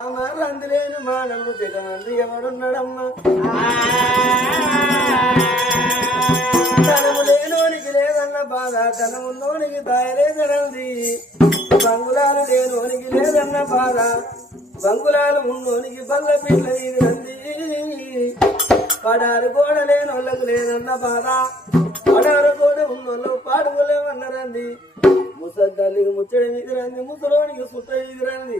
రందిలేని మానవుడు జగమంది ఎవడున్నాడమ్మా ధనము లేనోనికి లేదన్న బాధ ధనమున్నోనికి దాయలేదనంది బంగులాలు లేనోనికి లేదన్న బాధ బంగులాలు ఉన్నోనికి బల్ల పిల్ల ఇదంది పడారు గోడ లేనోళ్ళకు లేదన్న బాధ పడారు గోడ ఉన్నోళ్ళు పాడుకోలేమన్నారండి ముసద్దల్లికి ముచ్చడి ఎదురంది ముసలోనికి సుట్ట ఎదురంది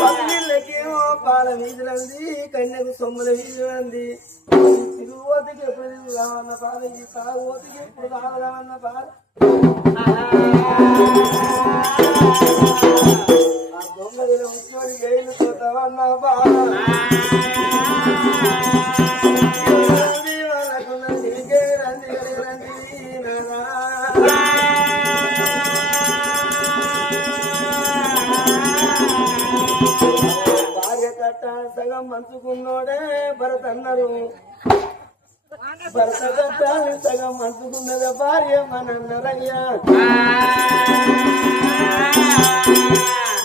పల్లెకేమో పాల వీధులంది కన్యకు సొమ్ముల వీధులంది తిరుగుబోతుకి ఎప్పుడు తిరుగుదామన్న బాధ ఈ తాగుబోతుకి ఎప్పుడు తాగుదామన్న బాధ ఆ దొంగదిన ముచ్చోడి గైలు తోటవన్న బాధ సగం మంచుకున్నోడే భరత అన్నారు భరత కట్టాలి సగం మంచుకున్నదే భార్య మనన్నరయ్యా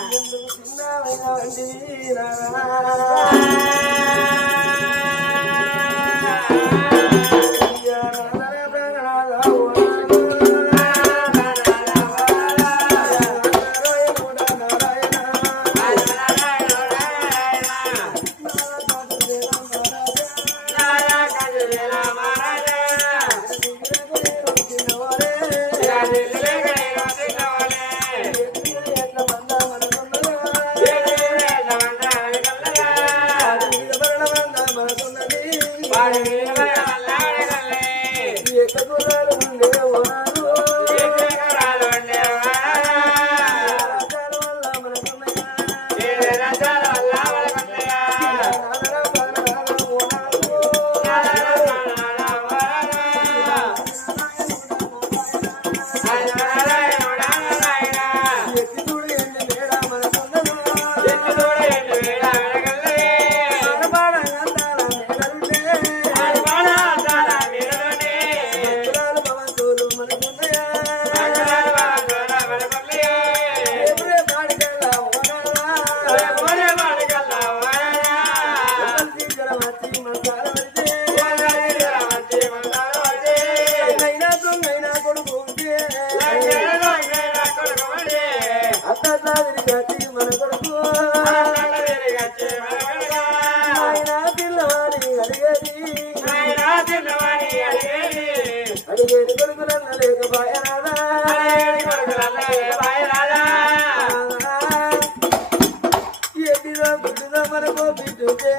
ఎందుకు చిన్నవైన వంటి అడిగేది కొడుకులన్న లేక బాయనాదా ఎదిగా గుడ్డుగా మనకు బిడ్డుకే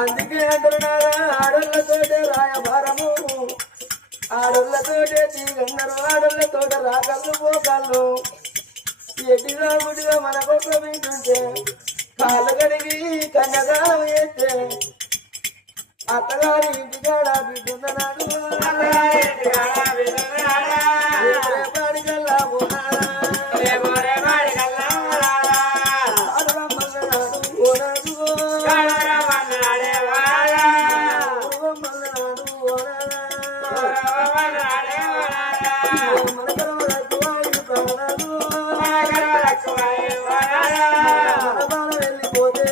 అందుకే అంటారు నాదా ఆడోళ్ళతోటే రాయభారము ఆడోళ్ళతోటే తీగన్నారు ఆడోళ్ళతోట రాకళ్ళు పోకళ్ళు ఎదిగా గుడ్డుగా మనకు బిడ్డుంటే కాళ్ళు కడిగి కన్యకాలం వేస్తే అత్తగారి ఇంటికాడ బిడ్డున్నాడు పాడికల్లా వెళ్ళిపోతే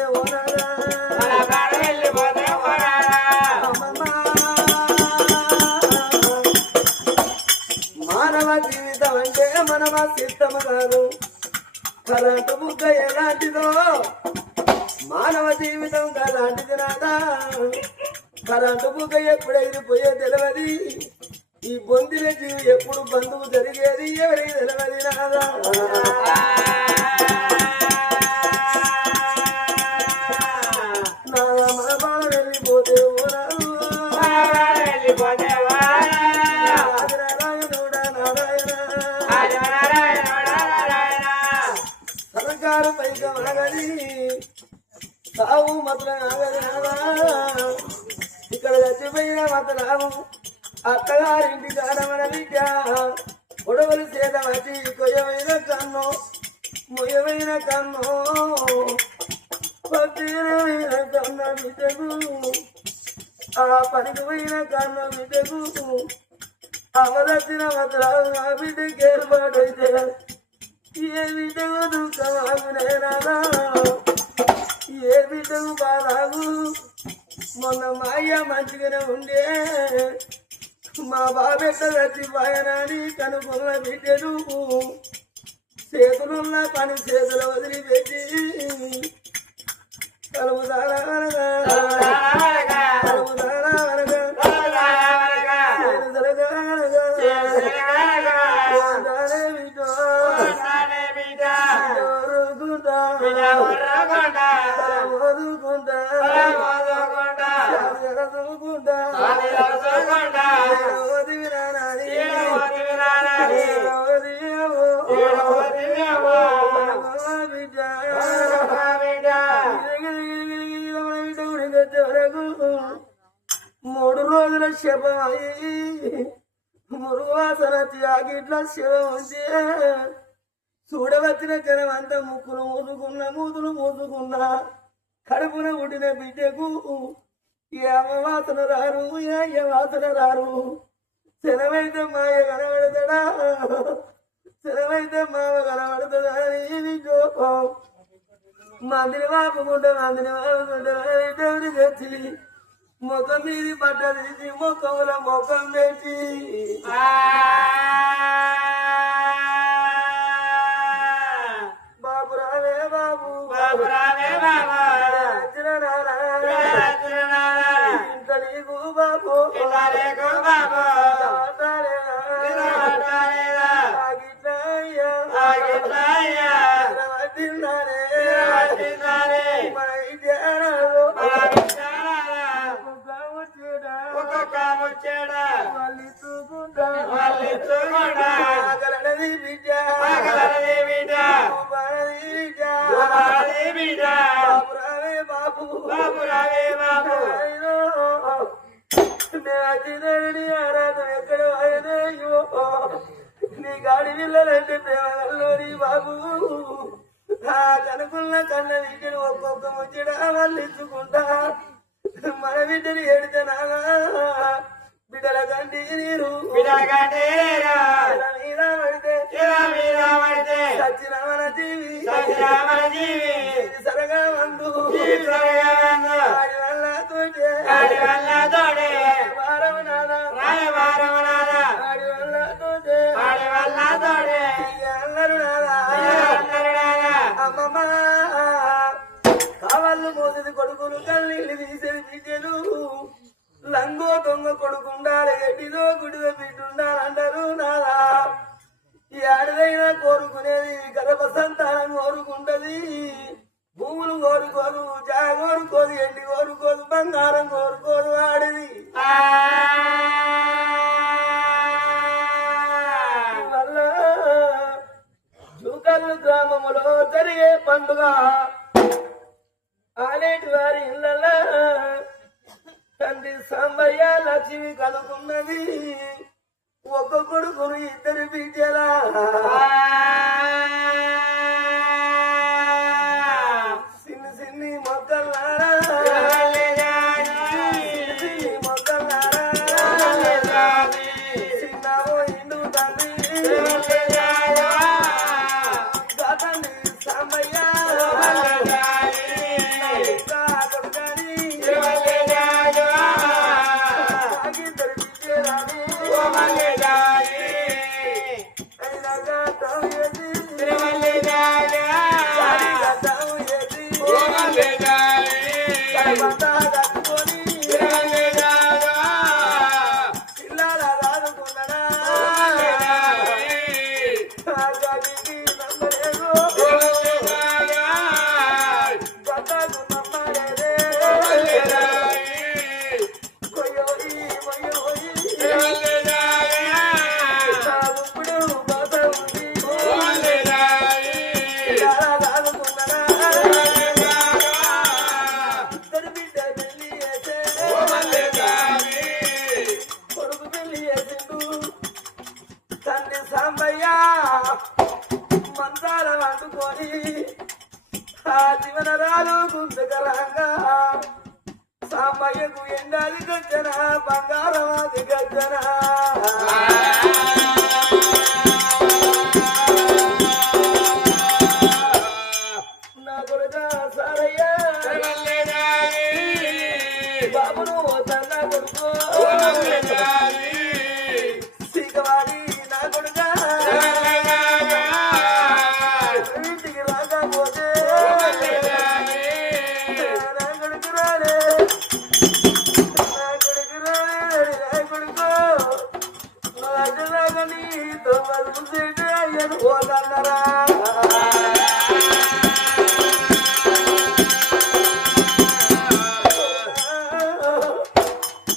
జీవితం అంటే మనమ సిద్ధము కాదు కరెంటు బుగ్గ ఎలాంటిదో మానవ జీవితం అలాంటిది నాదా కరెంటు బుగ్గ ఎప్పుడు ఎగిరిపోయే తెలియదు ఈ బొందిన జీవి ఎప్పుడు బంధువు జరిగేది ఎవరికి తెలియదు నాదా నాదా మన బాల వెళ్ళిపోతే సర్కారు పైకి ఆగది సావు మాత్రం ఆగది నాదా ఇక్కడ చచ్చిపోయిన మాత్రం అత్తగారింటి కాడమన బిడ్డ పొడవలు చేత వచ్చి కొయ్యమైన కన్ను మొయ్యమైన కన్ను పత్తిన కన్న బిడ్డకు ఆ పనికి పోయిన కన్న బిడ్డకు అవదచ్చిన మాత్రం ఆ బిడ్డకి ఏర్పాటైతే ఏ బిడ్డకు దుఃఖమాగునేనా ఏ బిడ్డకు బాధాగు మొన్న మా అయ్య మంచిగానే ఉండే మా బాబెట్ట చచ్చిపోయానని కనుక్కున్న బిడ్డలు చేతులున్న పని చేతులు వదిలిపెట్టి కలుగుతారా మూడు రోజుల శవమై మురుగువాసన త్యాగిట్ల శవం ఉంటే చూడవచ్చిన జనం అంతా ముక్కులు మూతులు మూసుకున్నా కడుపున పుట్టిన బిడ్డకు ఏ అమ్మవాసన రారు ఏ అయ్యవాసన రారు శనమైతే మాయ కనబడతాడా శనమైతే మావ కనబడతాడా అని మందిని వాపుకుంటా దేవుడి తెచ్చి ముఖం మీది పడ్డ తీసి ముఖంలో ముఖం పెట్టి బాబు రావే బాబు బాబు రావే బాబా ఇంత నీకు బాబు ఎక్కడ నీ గాడి పిల్లలంటే ప్రేమలోని బాబు కనుకున్న కన్న వీటిని ఒక్కొక్క ముచ్చట వాళ్ళు ఇచ్చుకుంటా మన బిడ్డని ఎడితే నాగా బిడ్డల కంటి నీరు మీద పడితే సచ్చిరామన జీవి సరగా వందు వాడి వల్ల తోటే వారం నాదా వాడి వల్ల తోటే అల్లరు నాదా అమ్మమ్మ కావాళ్ళు మోసేది కొడుకులు కళ్ళీళ్ళు తీసేది బిడ్డలు లంగో దొంగ కొడుకుండాలి గట్టిదో గుడిదో బిడ్డుండాలంటారు నాదా ఈ ఆడదైనా కోరుకునేది గర్భ సంతానం కోరుకుంటది భూములు కోరుకోదు జా కోరుకోదు ఎండి కోరుకోదు బంగారం కోరుకోదు ఆడది వల్ల జూకల్లు గ్రామములో జరిగే పండుగ ఆనేటి వారి ఇళ్ళ తండ్రి సాంబయ్య లక్ష్మి కనుకున్నది ఒక్క కొడుకును ఇద్దరు బిడ్డలా సిన్ని మొక్కలారా చిన్నవో ఇండు తండ్రి గతండి సాంబయ్య సాంబయ్యకు ఎండాది గచ్చన బంగారవాది గచ్చన నా కొడుక సారయ్య బాబును తన కొడుకు సీకవాడి నా కొడుక ఇంటికి రాకపోతే నా కొడుకు రాలే నా కొడుకు రాలే నా కొడుకు అడ్డలాగని తొమ్మిది సేటు అయ్యను పోతన్నారా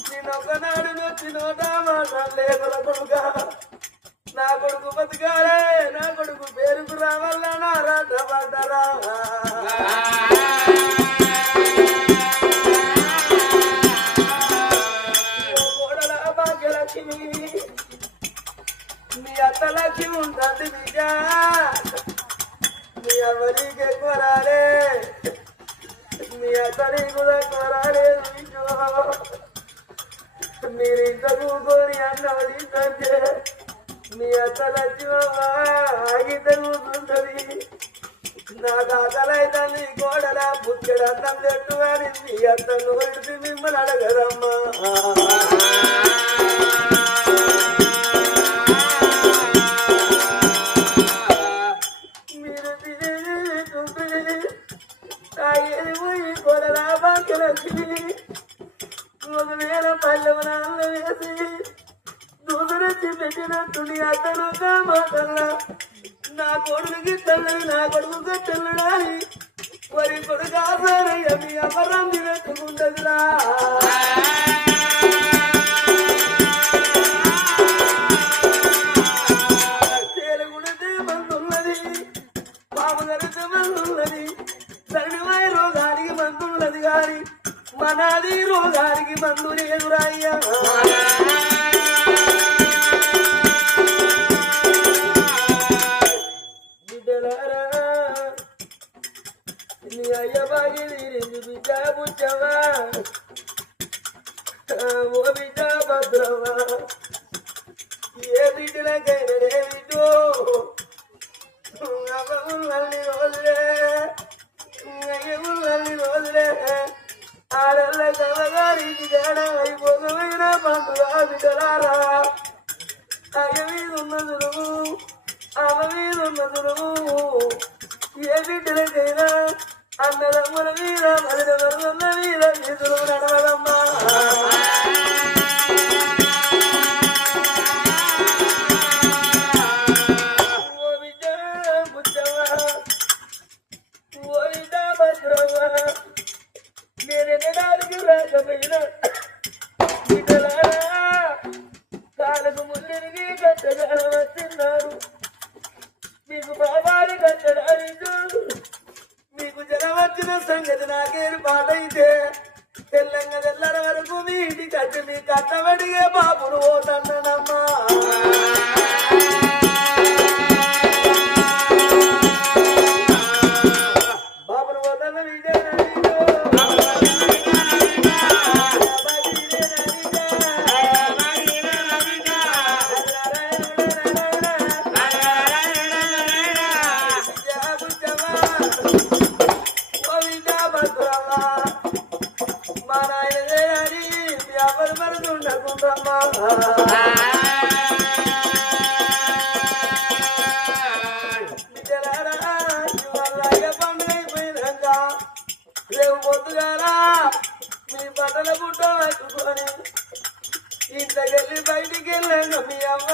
నేనొక్కనాడు నొచ్చినోటా మాటలేకుల కొడుక నా కొడుకు బతకాలే నా కొడుకు పేరుకు రావాల నా రాట పడ్డరా కోడల భాగ్యలక్ష్మి మీ అత్త లక్ష్మి ఉంటుంది బిడ్డ మీ ఎవరికి ఎక్కువ రాలే మీ అత్త నీకు ఎక్కువ రాలేదు మీరు ఇంత కూకొని అన్నది మీ అత్త లక్ష్మమ్మ ఆగిత కూతుంటది నాకు ఆకలైతుంది కోడల పుచ్చడు అన్నం చెట్టు అని మీ అత్త నోడితే మిమ్మల్ని అడగదమ్మా మీరు తినేది తాగేది పోయి కోడల భాగ్యలక్ష్మి ఒకవేళ పల్లెవనాలను వేసి దూదరచి పెట్టినట్టు నీ అతను మాటల్లా నా కొడుకుకి తెల్లని నా కొడుకు తెల్లడాని వరి కొడుకు ఆసారయ్య మీ అమరం తినట్టుకుంటదిరా తేలుగుడితే మందున్నది పాము గడితే మందున్నది తడివాయి రోగానికి మందున్నది గాని మనాది రోగానికి మందు లేదురాయ్యా బిడ్డలారా నీ అయ్య బాగి తీరింది బిడ్డ బుచ్చవా ఓ బిడ్డ భద్రవా ఏ బిడ్డలకైనా రే బిడ్డో అమ్మల్ని రోజులే అయ్యల్ని రోజులే ఆడల్ల కవగారికి గడ అయిపోయిన పండుగ బిడ్డలారా అయ్య మీద ఉన్న దురువు ఆమె మీద ఉన్న దురువు ఏ బిడ్డలకైనా అన్నదమ్ముల మీద మరిదమ్ముల మీద నిధులు నడవదమ్మా ఓ బిడ్డ బుచ్చవా ఓ బిడ్డ భద్రవా నేనెనడానికి రాకపోయినా బిడ్డలారా కాలకు ముళ్ళిరిగి గట్టగా వచ్చిన్నారు మీకు బాబాని కట్టడానికి మీకు జనం వచ్చిన సంగతి నాకేరు పాటైతే తెల్లంగా తెల్లర వరకు మీ ఇంటి కట్టి మీ కట్టబడిగే బాబును పోతన్నమ్మా బాబును పోతన్న వీడే మా నాయన ఎవరు మరుదుండకుండ్రమ్మా బిడ్డలారా ఇవాళ పండుగ అయిపోయినాక రేపు పొద్దుగాల మీ బట్టల గుట్ట పట్టుకొని ఇంట్లోకెళ్ళి బయటికి వెళ్ళాక మీ అమ్మ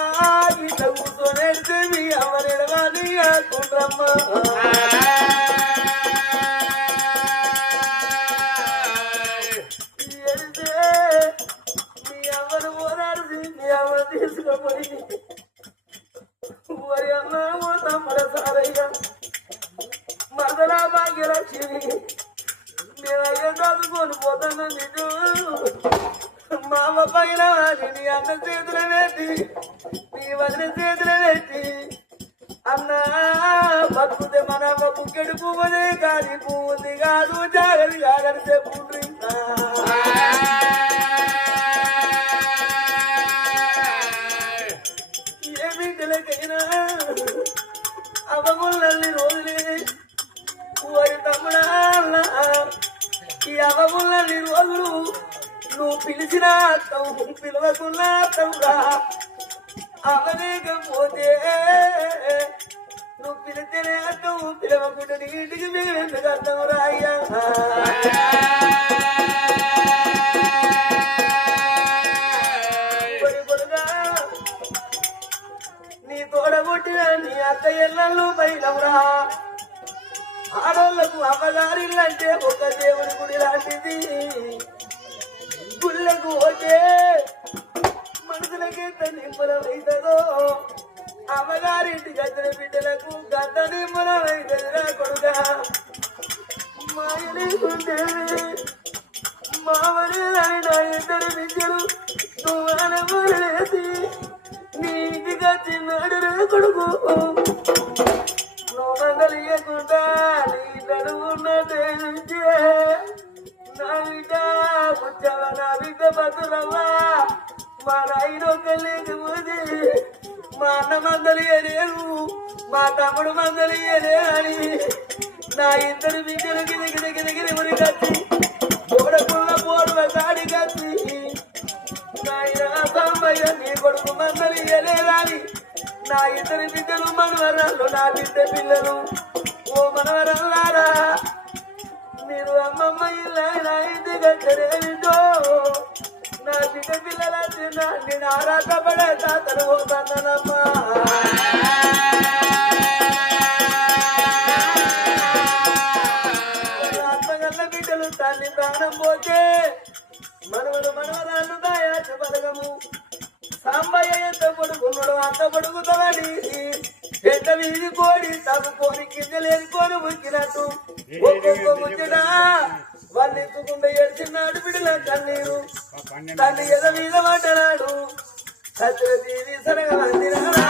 ఇంట్లో కూర్చొని వెళ్తే మీ అమ్మ నిలవాలి ఆకుండ్రమ్మా మీ అమ్మను పోరాడి మీ అమ్మను తీసుకుపోయి వరి అన్న తమ్ముడ సారయ్య మరదలా భాగ్యలక్ష్మి మేము అయ్యే చదువుకొని పోతాను నిజు మా అమ్మ పైన నీ అన్న చేతులు పెట్టి నీ వదిన చేతులు పెట్టి అన్నా బతుకుతే మన బుక్కెడు పువ్వునే కాని పువ్వుంది కాదు జాగరి జాగరితే పుండ్రి ఏ బిడ్డలకైనా అవములన్ని రోజులే వరి తమ్ముడా ఈ అవములన్ని రోజులు నువ్వు పిలిచిన అత్తవు పిలవకున్నా అత్తవురా అవలేకపోతే నువ్వు పిలితేనే అత్తవు పిలవకుండా నీ ఇంటికి మీరు ఎందుకు అత్తవురా అయ్యా నీ తోడబుట్టిన నీ అత్త ఎల్లళ్ళు పైనవురా ఆడోళ్లకు అమ్మగారిల్లంటే ఒక దేవుడి గుడి లాంటిది గుళ్ళకు పోతే మనసులకి ఎంత నింపులమైతుందో అమ్మగారింటి గద్దెల బిడ్డలకు గద్ద నింపులమైతుందిరా కొడుక మాయలేకుంటే మామని నా ఇద్దరు బిడ్డలు నువ్వు నీ ఇంటిగా చిన్నాడు రా కొడుకు నువ్వు మందలియకుండా నీ నడువున్నదే నా బిడ్డ పుచ్చవ నా బిడ్డ బతురవ్వా మా నాయనొక్క లేకపోతే మా అన్న మందలియలేరు మా తమ్ముడు మందలియలే అని నా ఇద్దరు బిడ్డలు గిరిగిరి మురి కచ్చి గోడకున్న పోడువ కాడి కచ్చి నాయన సాంబయ్య నీ కొడుకు మందలియలేదని నా ఇద్దరు బిడ్డలు మనవరాళ్ళు నా బిడ్డ పిల్లలు ఓ మనవరాలారా మీరు అమ్మమ్మ ఇల్లా నా ఇంటి గట్టరేమిటో నా బిడ్డ పిల్లల చిన్న నేను ఆరాటపడే తాతను పోతానమ్మా ఆత్మగల్ల బిడ్డలు తల్లి ప్రాణం పోతే మనవరాళ్ళు దాయాచ బలగము సాంబయ్య ఎంత పడుకున్నాడు అంత పడుకుతామని ఎంత వీధి కోడి తగ్గుకొని కింద లేదుకొని ఉక్కినట్టు ఒక్కొక్క ముచ్చట వాళ్ళు ఎత్తుకుంటే ఏడ్చినాడు బిడ్డల కన్నీరు తల్లి ఎద మీద పడ్డనాడు సత్యవతి సరగా అందినాడా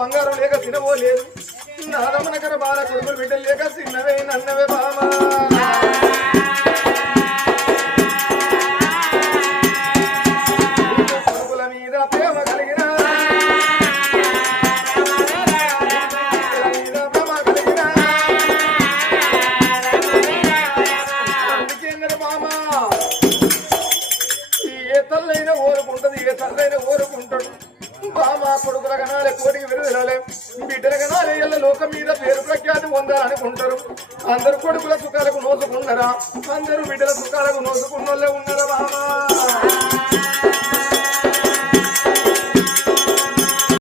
బంగారం లేక తినబోలేదు నాదమనకర బాల కొడుకులు బిడ్డలు లేక చిన్నవే నన్నవే బామా కొడుకుల మీద ప్రేమ కలిగిన అందుకే బామా ఏ తల్లైనా ఓరుకుంటది ఏ తల్లైనా ఓరుకుంటాడు బామా కొడుకుల కనాలే కోటికి విడుదలలే బిడ్డల కనాలే ఎల్ల లోకం మీద పేరు ప్రఖ్యాతి పొందాలనుకుంటారు అందరు కొడుకుల సుఖాలకు నోసుకున్నారా అందరూ బిడ్డల సుఖాలకు నోసుకున్నోళ్ళే ఉన్నారా బామా